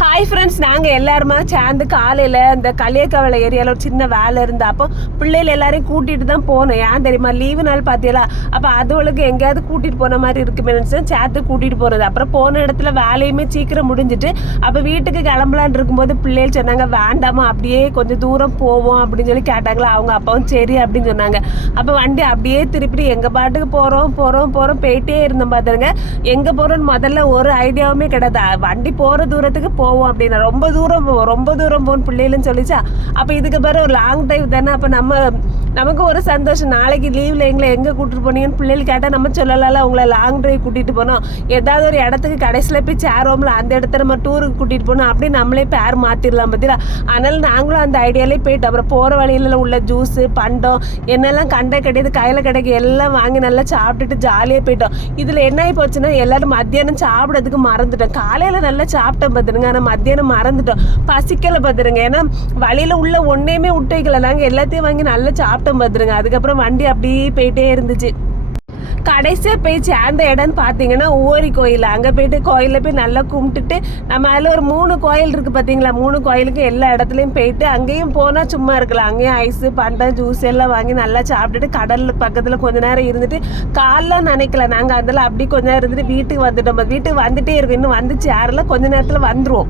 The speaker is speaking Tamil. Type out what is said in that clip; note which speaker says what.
Speaker 1: ஹாய் ஃப்ரெண்ட்ஸ் நாங்கள் எல்லாருமா சேர்ந்து காலையில் இந்த களியக்கவலை ஏரியாவில் ஒரு சின்ன வேலை இருந்தால் அப்போ பிள்ளைகள் எல்லாரையும் கூட்டிகிட்டு தான் போனோம். ஏன் தெரியுமா? லீவு நாள் பார்த்தீங்களா அப்போ அதுவளுக்கு எங்கேயாவது கூட்டிகிட்டு போன மாதிரி இருக்குமே நினச்சி சேர்த்து கூட்டிகிட்டு போகிறது அப்புறம் போன இடத்துல வேலையுமே சீக்கிரம் முடிஞ்சிட்டு அப்போ வீட்டுக்கு கிளம்பலான் இருக்கும்போது பிள்ளைகள் சொன்னாங்க வேண்டாமா அப்படியே கொஞ்சம் தூரம் போவோம் அப்படின்னு சொல்லி கேட்டாங்களா? அவங்க அப்பாவும் சரி அப்படின்னு சொன்னாங்க. அப்போ வண்டி அப்படியே திருப்பி எங்கள் பாட்டுக்கு போகிறோம் போகிறோம் போகிறோம் போயிட்டே இருந்தோம் பார்த்துருங்க எங்கே போகிறோன்னு முதல்ல ஒரு ஐடியாவுமே கிடையாது. வண்டி போகிற தூரத்துக்கு போவோம் அப்படின்னா ரொம்ப தூரம் போவோம் ரொம்ப தூரம் போகணும் பிள்ளைகளும் சொல்லிச்சா அப்போ இதுக்கு பிறகு ஒரு லாங் டைம் தானே அப்போ நம்ம நமக்கு ஒரு சந்தோஷம். நாளைக்கு லீவில் எங்களை எங்கே கூட்டிட்டு போனீங்கன்னு பிள்ளைகள் கேட்டால் நம்ம சொல்லலாம்ல உங்களை லாங் ட்ரைவ் கூட்டிகிட்டு போனோம். ஏதாவது ஒரு இடத்துக்கு கடைசியில் போய் சேரோம்ல அந்த இடத்த நம்ம டூருக்கு கூட்டிகிட்டு போனோம் அப்படியே நம்மளே பேர் மாற்றிடலாம் பார்த்தீங்களா அதனால நாங்களும் அந்த ஐடியாலே போயிட்டு அப்புறம் போகிற வழியில் உள்ள ஜூஸு பண்டம் என்னெல்லாம் கண்ட கிடையாது கையில் கிடைக்கு எல்லாம் வாங்கி நல்லா சாப்பிட்டுட்டு ஜாலியாக போயிட்டோம். இதில் என்ன ஆகி போச்சுன்னா எல்லோரும் மத்தியானம் சாப்பிட்றதுக்கு மறந்துட்டோம். காலையில் நல்லா சாப்பிட்டோம் பார்த்துருங்க ஆனால் மத்தியானம் மறந்துட்டோம். பசிக்கலை பார்த்துருங்க. ஏன்னா வழியில் உள்ள ஒன்றையுமே விட்டு வைக்கல நாங்கள் எல்லாத்தையும் வாங்கி நல்லா சாப்பிட்டோம் பார்த்துருங்க. அதுக்கப்புறம் வண்டி அப்படியே போயிட்டே இருந்துச்சு. கடைசியாக போய் சேர்ந்த இடம்னு பார்த்தீங்கன்னா ஓரி கோயில். அங்கே போயிட்டு கோயிலில் போய் நல்லா கும்பிட்டுட்டு நம்ம அதில் ஒரு மூணு கோயில் இருக்குது பார்த்தீங்களா? மூணு கோயிலுக்கு எல்லா இடத்துலையும் போயிட்டு அங்கேயும் போனால் சும்மா இருக்கலாம். அங்கேயும் ஐஸு பண்டம் ஜூஸ் எல்லாம் வாங்கி நல்லா சாப்பிட்டுட்டு கடல் பக்கத்தில் கொஞ்ச நேரம் இருந்துட்டு காலைல நினைக்கல. நாங்கள் அதில் அப்படி கொஞ்ச நேரம் இருந்துட்டு வீட்டுக்கு வந்துட்டோம். வீட்டுக்கு வந்துட்டே இருக்கோம். இன்னும் வந்து சேரல கொஞ்ச நேரத்தில் வந்துடுவோம்